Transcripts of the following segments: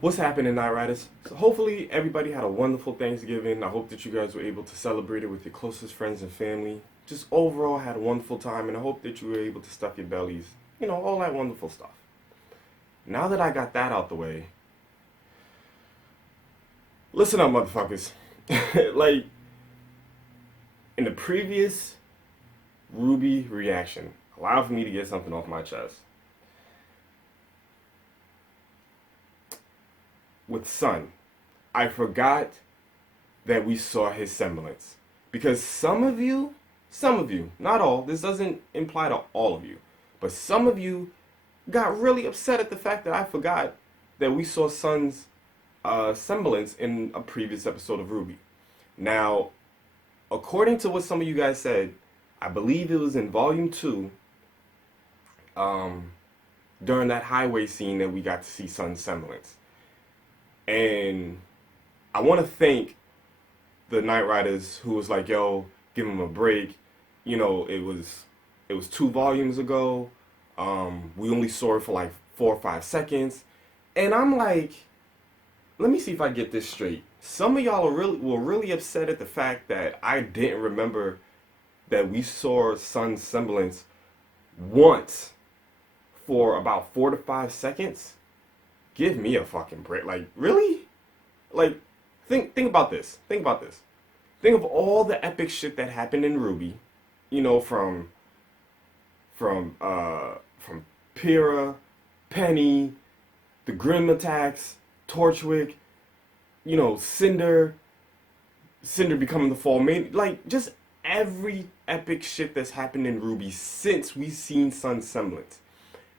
What's happening, Night Riders? So hopefully everybody had a wonderful Thanksgiving. I hope that you guys were able to celebrate it with your closest friends and family. Just overall had a wonderful time, and I hope that you were able to stuff your bellies. You know, all that wonderful stuff. Now that I got that out the way, listen up, motherfuckers. Like, in the previous RWBY reaction, allow for me to get something off my chest. With Sun, I forgot that we saw his semblance. Because some of you, not all, this doesn't imply to all of you, but some of you got really upset at the fact that I forgot that we saw Sun's semblance in a previous episode of RWBY. Now, according to what some of you guys said, I believe it was in Volume 2, during that highway scene that we got to see Sun's semblance. And I want to thank the Night Riders who was like, yo, give him a break. You know, it was 2 volumes ago. We only saw it for like 4 or 5 seconds. And I'm like, let me see if I get this straight. Some of y'all were really upset at the fact that I didn't remember that we saw Sun's semblance once for about 4 to 5 seconds. Give me a fucking break. Like, really? Like, think about this. Think about this. Think of all the epic shit that happened in RWBY. You know, from Pyrrha, Penny, the Grim attacks, Torchwick, you know, Cinder becoming the Fall Main. Like, just every epic shit that's happened in RWBY since we've seen Sun's semblance.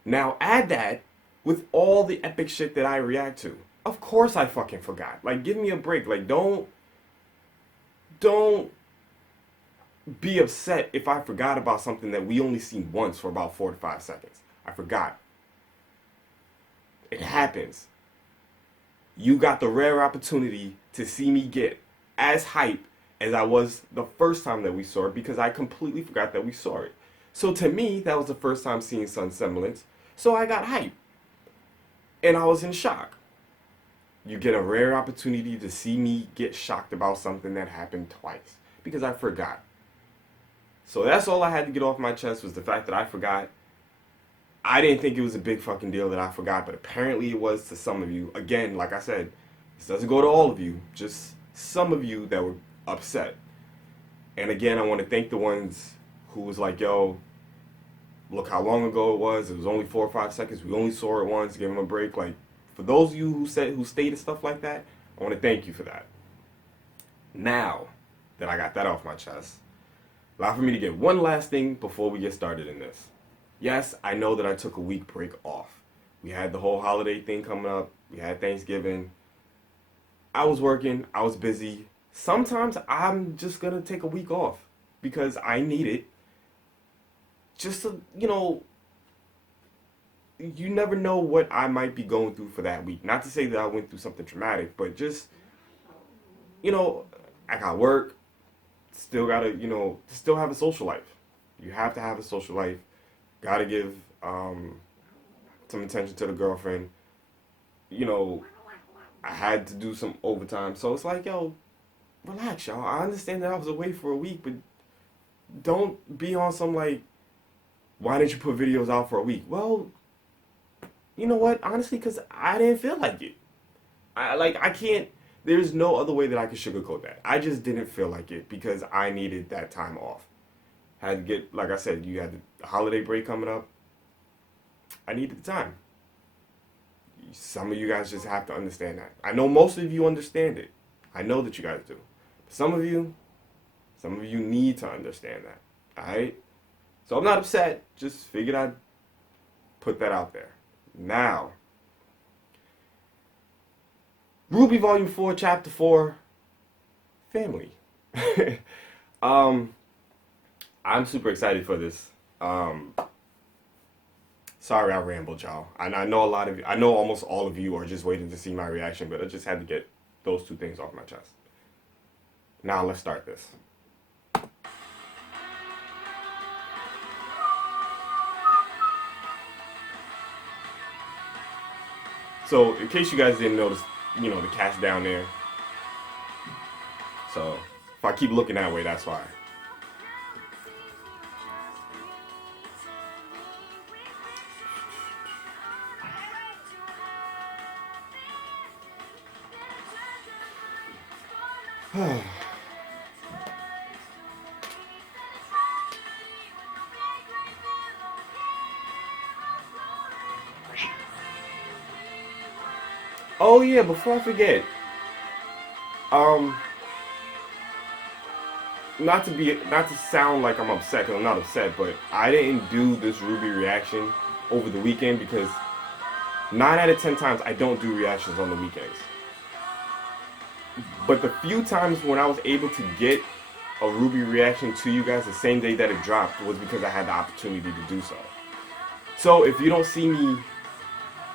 Now, add that with all the epic shit that I react to. Of course I fucking forgot. Like, give me a break. Like, don't be upset if I forgot about something that we only seen once for about 4 to 5 seconds. I forgot. It happens. You got the rare opportunity to see me get as hype as I was the first time that we saw it, because I completely forgot that we saw it. So to me, that was the first time seeing Sun's semblance. So I got hype. And I was in shock. You get a rare opportunity to see me get shocked about something that happened twice, because I forgot. So that's all I had to get off my chest, was the fact that I forgot. I didn't think it was a big fucking deal that I forgot, but apparently it was to some of you. Again, like I said, this doesn't go to all of you, just some of you that were upset. And again, I want to thank the ones who was like, yo, look how long ago it was. It was only 4 or 5 seconds. We only saw it once. Give them a break. Like, for those of you who stated stuff like that, I want to thank you for that. Now that I got that off my chest, allow for me to get one last thing before we get started in this. Yes, I know that I took a week break off. We had the whole holiday thing coming up. We had Thanksgiving. I was working. I was busy. Sometimes I'm just going to take a week off because I need it. Just to, you know, you never know what I might be going through for that week. Not to say that I went through something traumatic, but just, you know, I got work, still gotta, you know, still have a social life. You have to have a social life. Gotta give some attention to the girlfriend. You know, I had to do some overtime. So it's like, yo, relax, y'all. I understand that I was away for a week, but don't be on some like, why didn't you put videos out for a week? Well, you know what? Honestly, because I didn't feel like it. I can't, there's no other way that I could sugarcoat that. I just didn't feel like it because I needed that time off. Had to get, like I said, you had the holiday break coming up. I needed the time. Some of you guys just have to understand that. I know most of you understand it. I know that you guys do. Some of you need to understand that. Alright? So I'm not upset. Just figured I'd put that out there. Now, RWBY Volume 4, Chapter 4, Family. I'm super excited for this. Sorry I rambled, y'all. I know I know almost all of you are just waiting to see my reaction, but I just had to get those 2 things off my chest. Now let's start this. So, in case you guys didn't notice, the cat's down there. So, if I keep looking that way, that's why. Oh yeah, before I forget, um, not to sound like I'm upset, because I'm not upset, but I didn't do this RWBY reaction over the weekend because 9 out of 10 times I don't do reactions on the weekends. But the few times when I was able to get a RWBY reaction to you guys the same day that it dropped was because I had the opportunity to do so. So if you don't see me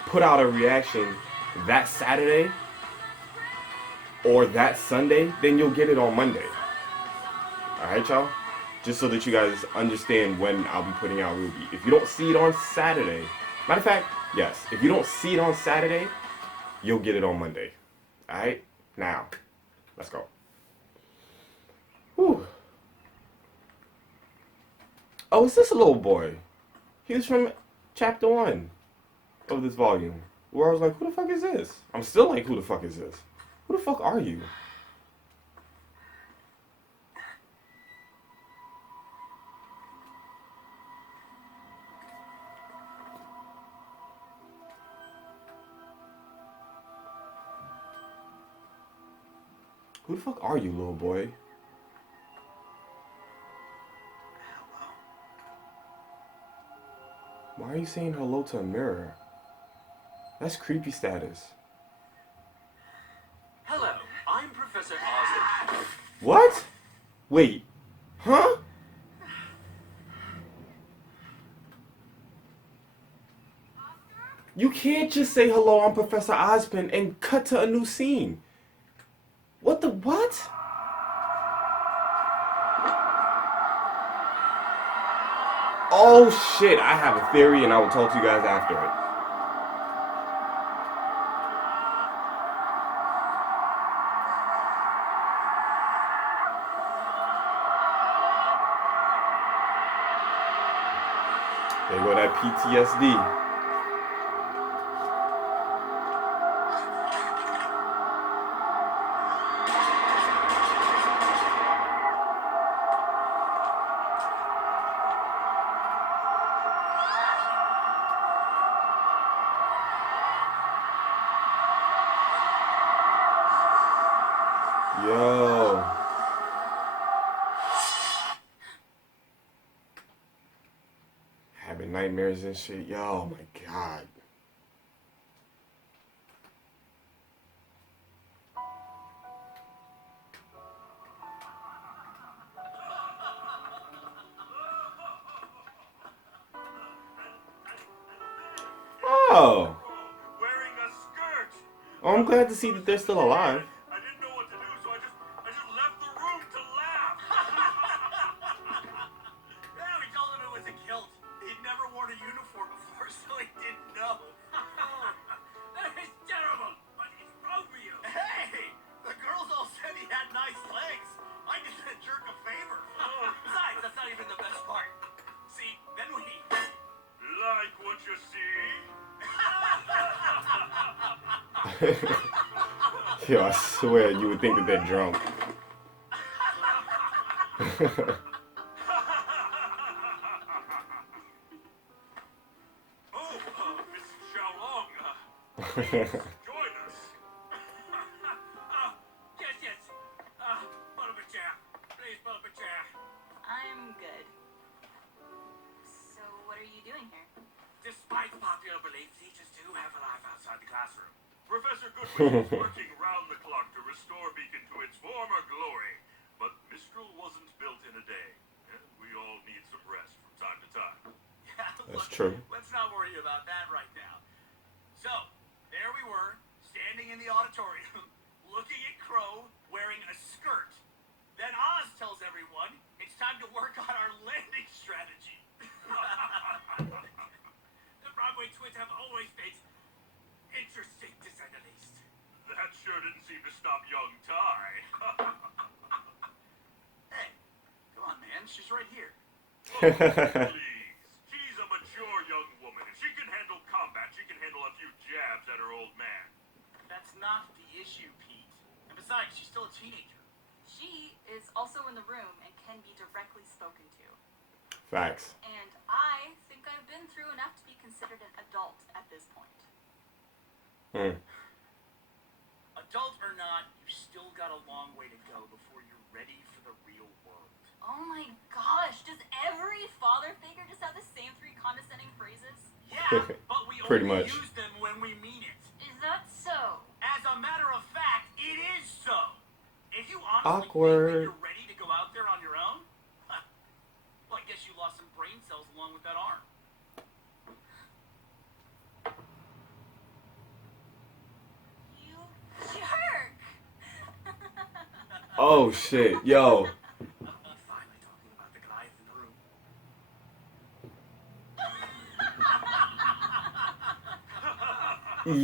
put out a reaction that Saturday or that Sunday, then you'll get it on Monday. Alright, y'all? Just so that you guys understand when I'll be putting out RWBY. If you don't see it on Saturday, matter of fact, yes, if you don't see it on Saturday, you'll get it on Monday. Alright? Now, let's go. Whew. Oh, is this a little boy? He was from chapter 1 of this volume. Where I was like, who the fuck is this? I'm still like, who the fuck is this? Who the fuck are you? Who the fuck are you, little boy? Why are you saying hello to a mirror? That's creepy status. Hello, I'm Professor Ozpin. What? Wait. Huh? You can't just say hello, I'm Professor Ozpin and cut to a new scene. What the what? Oh shit, I have a theory and I will talk to you guys after it. There go that PTSD. Yo. Having nightmares and shit. Yo, oh my god. Oh. Wearing a skirt. Oh, I'm glad to see that they're still alive. I didn't know what to do, so I just left the room to laugh. Yeah, we told him it was a kilt. He'd never worn a uniform before, so he didn't know. That is terrible. What is wrong with you? Hey, the girls all said he had nice legs. I did a jerk a favor. Besides, that's not even the best part. See, then we like what you see. Yo, I swear you would think that they're drunk. Miss Xiaolong, please join us. Yes. Pull up a chair. Please pull up a chair. I'm good. So, what are you doing here? Despite popular belief, teachers do have a life outside the classroom. Professor Goodwin is working round the clock to restore Beacon to its former glory. But Mistral wasn't built in a day. And we all need some rest from time to time. Yeah, That's true. Let's not worry about that right now. So, there we were, standing in the auditorium, looking at Qrow wearing a skirt. Then Oz tells everyone it's time to work on our landing strategy. The Broadway twins have always been interesting. didn't seem to stop young Ty. Hey, come on, man. She's right here. Please. She's a mature young woman. If she can handle combat, she can handle a few jabs at her old man. That's not the issue, Pete. And besides, she's still a teenager. She is also in the room and can be directly spoken to. Facts. And I think I've been through enough to be considered an adult at this point. Adult or not, you still got a long way to go before you're ready for the real world. Oh my gosh, does every father figure just have the same 3 condescending phrases? Yeah, but we Pretty only much. use them when we mean it. Is that so? As a matter of fact, it is so. If you honestly Awkward. think that you're ready to go out there on your own, well, I guess you lost some brain cells along with that arm. You jerk! Oh shit, yo. Finally talking about the Goliath in the room.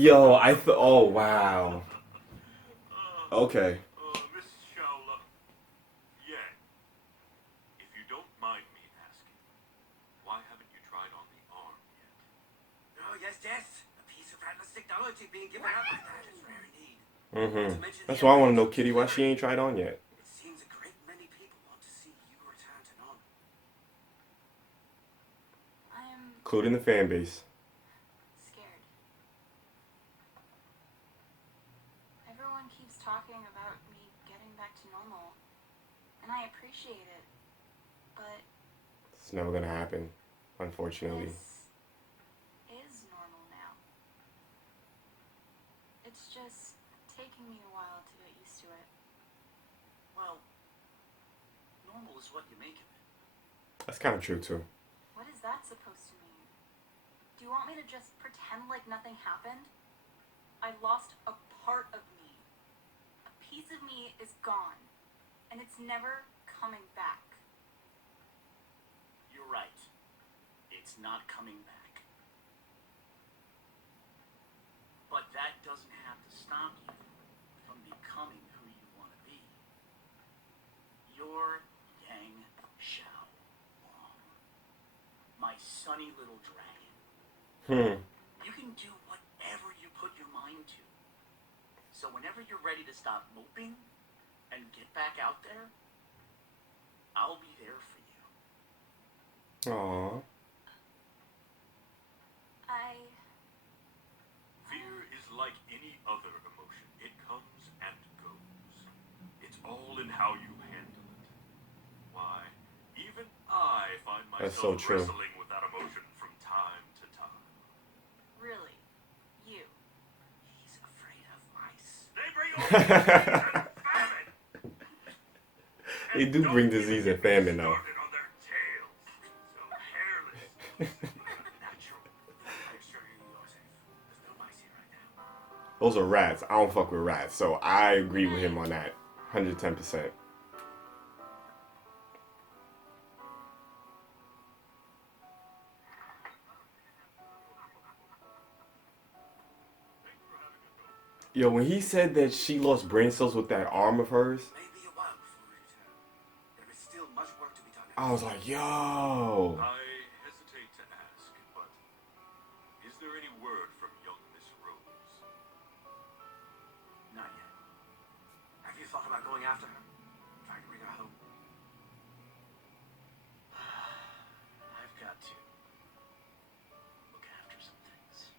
Yo, oh wow. Okay. Miss Shaola. Yeah. If you don't mind me asking, why haven't you tried on the arm yet? Oh, yes. A piece of atlas technology being given out like that is rare indeed. That's why I want to know, Kitty, why she ain't tried on yet. It seems a great many people want to see you return to normal. I'm Including the fan base. scared. Everyone keeps talking about me getting back to normal, and I appreciate it, but It's never gonna happen, unfortunately. this is normal now. It's just taking me a while to get used to it. Well, normal is what you make of it. That's kind of true too. What is that supposed to mean? Do you want me to just pretend like nothing happened? I lost a part of me. A piece of me is gone, and it's never coming back. You're right. It's not coming back. But that doesn't have to stop you from becoming who you want to be. You're Yang Xiao Wang, my sunny little dragon. You can do whatever you put your mind to. So whenever you're ready to stop moping and get back out there, I'll be there for you. Aww. Fear is like any other emotion. It comes and goes. It's all in how you handle it. Why, even I find That's myself so true. wrestling with that emotion from time to time. Really? You? He's afraid of mice. They bring all disease and famine. They do bring disease and famine, though. Started on their tails. So hairless. Natural. I assure you, you're safe. There's no mice here right now. Those are rats. I don't fuck with rats, so I agree with him on that. 110%. Yo, when he said that she lost brain cells with that arm of hers, Maybe a while before we return. There is still much work to be done. I was like, yo. I hesitate to ask, but is there any word from young Miss Rose? Not yet. Have you thought about going after her? Trying to bring her home? I've got to look after some things.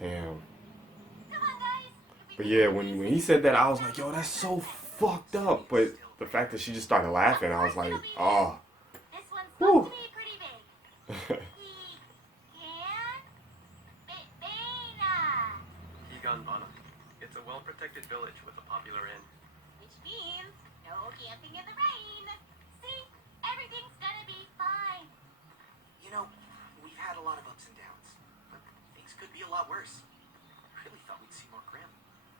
Damn. Come on, guys! But yeah, when he said that, I was like, yo, that's so fucked up. But the fact that she just started laughing, I was like, oh. This one's Woo. supposed to be pretty big. Higanbana. It's a well-protected village with a popular inn. Which means no camping in the rain. See? Everything's gonna be fine. You know, we've had a lot of ups and downs, but things could be a lot worse. Really thought we'd see more Grim.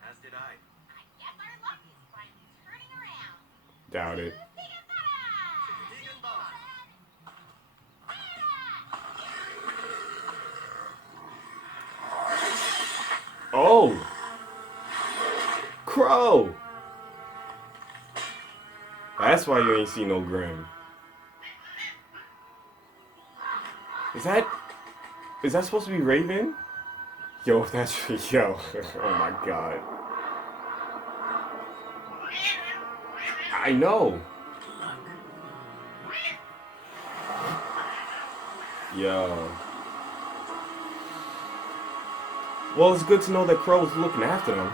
As did I. I guess our luck is finally turning around. Doubt it. Higanbana. That's why you ain't see no Grim. Is that supposed to be Raven? Yo, that's yo. Oh my god. I know. Yo. Well, it's good to know that Qrow's looking after them.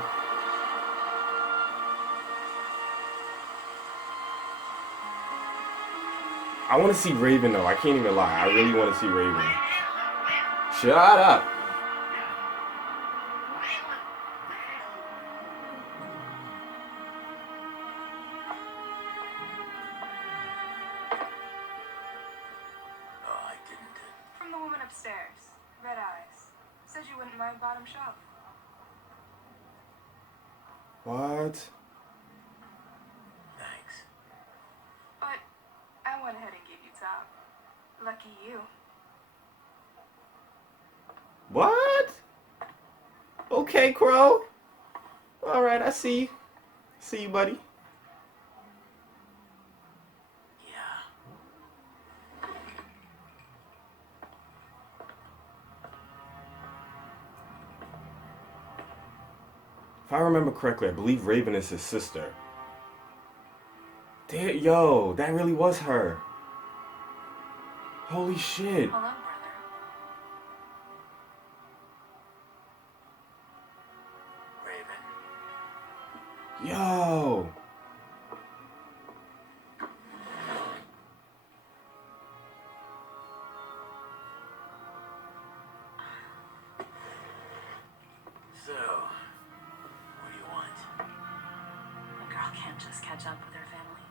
I want to see Raven though. I can't even lie. I really want to see Raven. Shut up. Oh, I didn't. From the woman upstairs. Red eyes. Said you wouldn't mind bottom shelf. What? Thanks. But I went ahead and gave you top. Lucky you. What? Okay, Qrow. All right, I see you. See you, buddy. Yeah. If I remember correctly, I believe Raven is his sister. Damn, yo, that really was her. Holy shit. Hello, brother. Raven. Yo. So, what do you want? A girl can't just catch up with her family.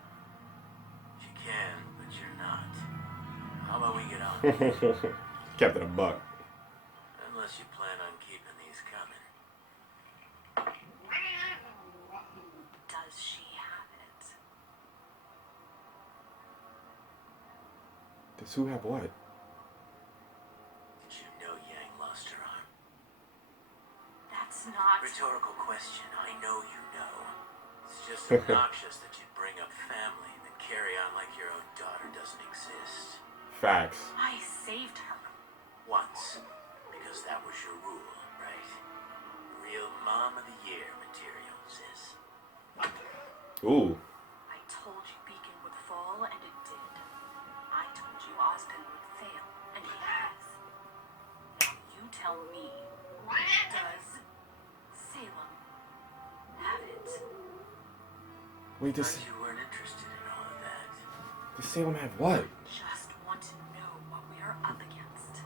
You can, but you're not. How about we get on? Kept it a buck. Unless you plan on keeping these coming. Does she have it? Does who have what? Did you know Yang lost her arm? That's not. Rhetorical question. I know you know. It's just obnoxious that you'd bring up family and then carry on like your own daughter doesn't exist. Facts. I saved her. Once. Because that was your rule, right? Real Mom of the Year material, sis. Ooh. I told you Beacon would fall, and it did. I told you Ozpin would fail, and he has. Now you tell me, does Salem have it? Wait, does Thought you weren't interested in all of that. Salem have what? Just want to know what we are up against.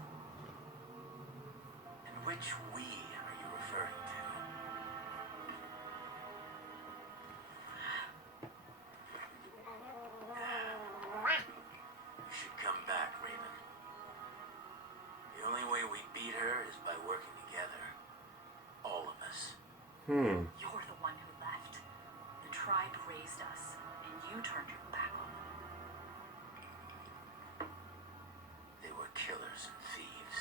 And which we are you referring to? You should come back, Raven. The only way we beat her is by working together. All of us. Hmm. You're the one who left. The tribe raised us, and you turned your back on them. They were killers and thieves.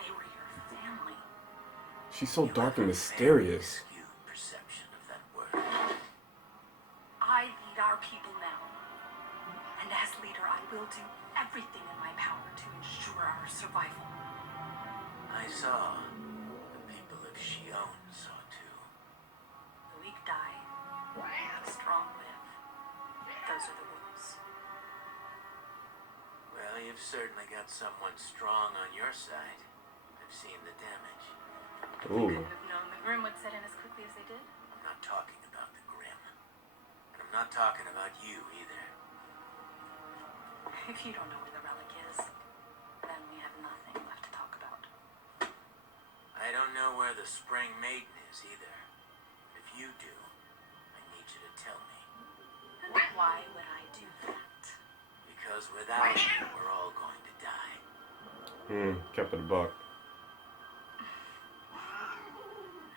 They were your family. She's so You dark have and a very mysterious. skewed perception of that word. I lead our people now. And as leader, I will do everything in my power to ensure our survival. I saw. The people of Shion saw too. The weak die, the strong live. Those are the rules. Well, you've certainly got someone strong on your side. I've seen the damage. Ooh. Couldn't have known the Grim would set in as quickly as they did. I'm not talking about the Grim. And I'm not talking about you either. If you don't know where the relic is, then we have nothing left to talk about. I don't know where the Spring Maiden is either. If you do, I need you to tell me. And why would I do that? Because without you, we're all going to die. Hmm. Kept it a buck.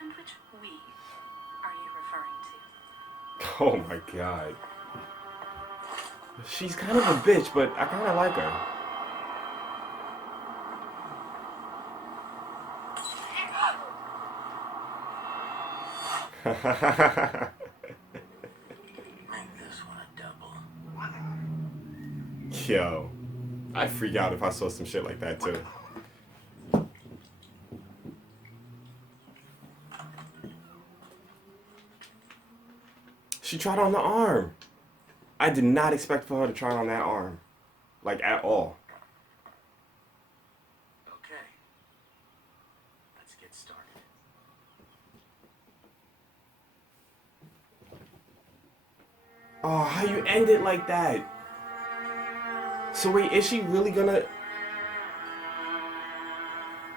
And which we are you referring to? Oh my god. She's kind of a bitch, but I kind of like her. Make this one a double. Yo, I'd freak out if I saw some shit like that too. She tried on the arm. I did not expect for her to try on that arm. Like, at all. Okay. Let's get started. Oh, how you end it like that? So wait, is she really gonna...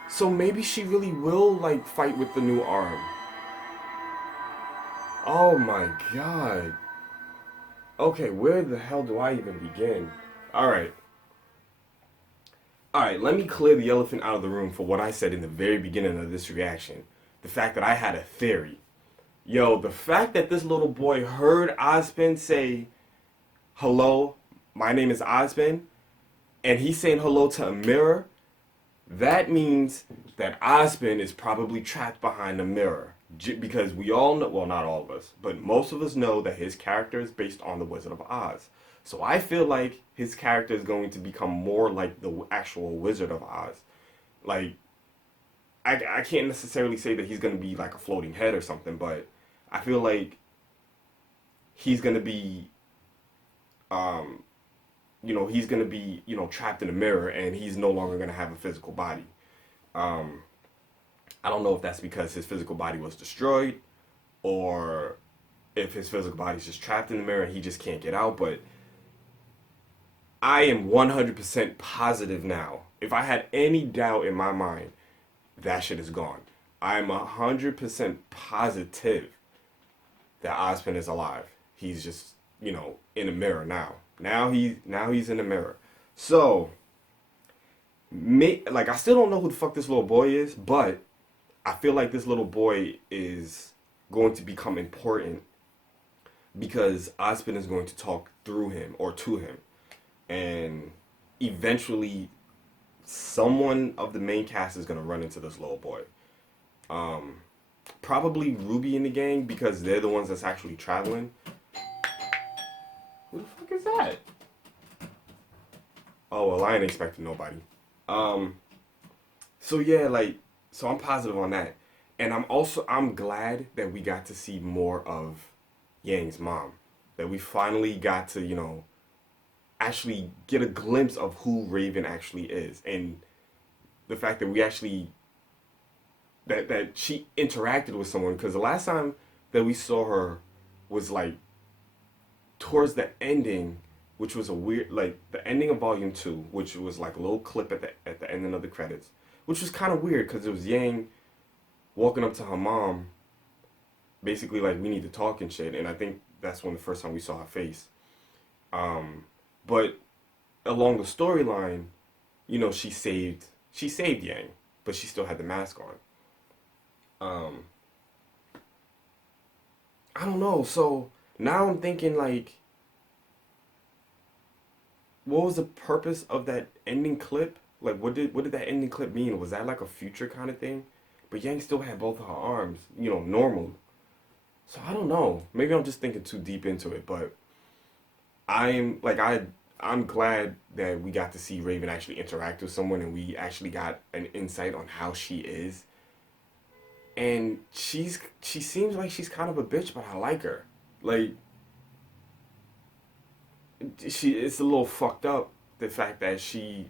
So maybe she really will, like, fight with the new arm. Oh my god. Okay, where the hell do I even begin? Alright. Alright, let me clear the elephant out of the room for what I said in the very beginning of this reaction. The fact that I had a theory. Yo, the fact that this little boy heard Ozpin say, hello, my name is Ozpin, and he's saying hello to a mirror, that means that Ozpin is probably trapped behind a mirror. Because we all know, well, not all of us, but most of us know that his character is based on the Wizard of Oz. So I feel like his character is going to become more like the actual Wizard of Oz. Like, I can't necessarily say that he's going to be like a floating head or something, but I feel like he's going to be, he's going to be, trapped in a mirror, and he's no longer going to have a physical body. I don't know if that's because his physical body was destroyed, or if his physical body's just trapped in the mirror and he just can't get out, but I am 100% positive now. If I had any doubt in my mind, that shit is gone. I'm 100% positive that Ozpin is alive. He's just, in a mirror now. Now he's in the mirror. So, I still don't know who the fuck this little boy is, but I feel like this little boy is going to become important because Ozpin is going to talk through him or to him. And eventually, someone of the main cast is going to run into this little boy. Probably RWBY in the gang because they're the ones that's actually traveling. Who the fuck is that? Oh, well, I ain't expecting nobody. So yeah, so I'm positive on that. And I'm glad that we got to see more of Yang's mom. That we finally got to, actually get a glimpse of who Raven actually is. And the fact that we actually, that she interacted with someone. Because the last time that we saw her was towards the ending, which was a weird, the ending of Volume 2, which was a little clip at the ending of the credits. Which was kind of weird because it was Yang walking up to her mom, basically we need to talk and shit. And I think that's when the first time we saw her face. But along the storyline, she saved Yang, but she still had the mask on. I don't know. So now I'm thinking what was the purpose of that ending clip? What did that ending clip mean? Was that a future kind of thing? But Yang still had both of her arms, normal. So I don't know. Maybe I'm just thinking too deep into it, but I'm glad that we got to see Raven actually interact with someone and we actually got an insight on how she is. And she seems like she's kind of a bitch, but I like her. It's a little fucked up, the fact that she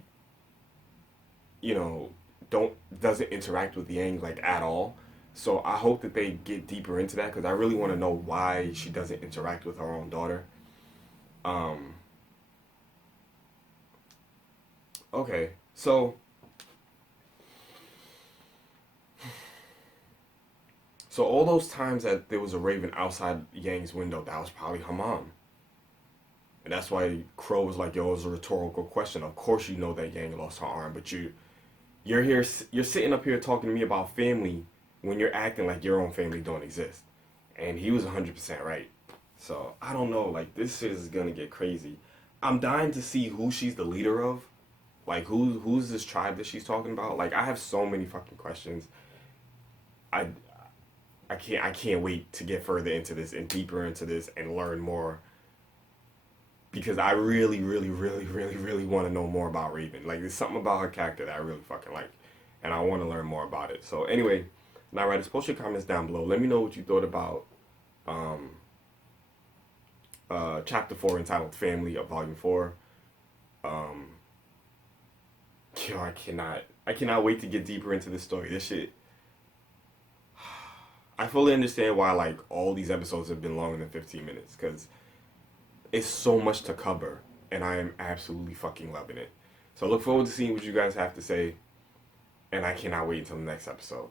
doesn't interact with Yang at all. So I hope that they get deeper into that because I really want to know why she doesn't interact with her own daughter. Okay, so all those times that there was a Raven outside Yang's window, that was probably her mom. And that's why Qrow was like, yo, it was a rhetorical question. Of course you know that Yang lost her arm, but you're sitting up here talking to me about family when you're acting like your own family don't exist. And he was 100% right. So, I don't know, this is gonna get crazy. I'm dying to see who she's the leader of. Who's this tribe that she's talking about? I have so many fucking questions. I can't wait to get further into this and deeper into this and learn more. because I really, really, really, really, really want to know more about Raven. Like, there's something about her character that I really fucking like, and I want to learn more about it. So anyway, now writers, post your comments down below. Let me know what you thought about chapter 4 entitled Family of Volume 4. Yo, I cannot wait to get deeper into this story. This shit, I fully understand why like all these episodes have been longer than 15 minutes, because it's so much to cover, and I am absolutely fucking loving it. So I look forward to seeing what you guys have to say, and I cannot wait until the next episode.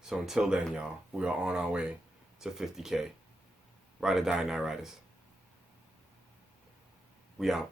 So until then, y'all, we are on our way to 50K. Ride or die, Night Riders. We out.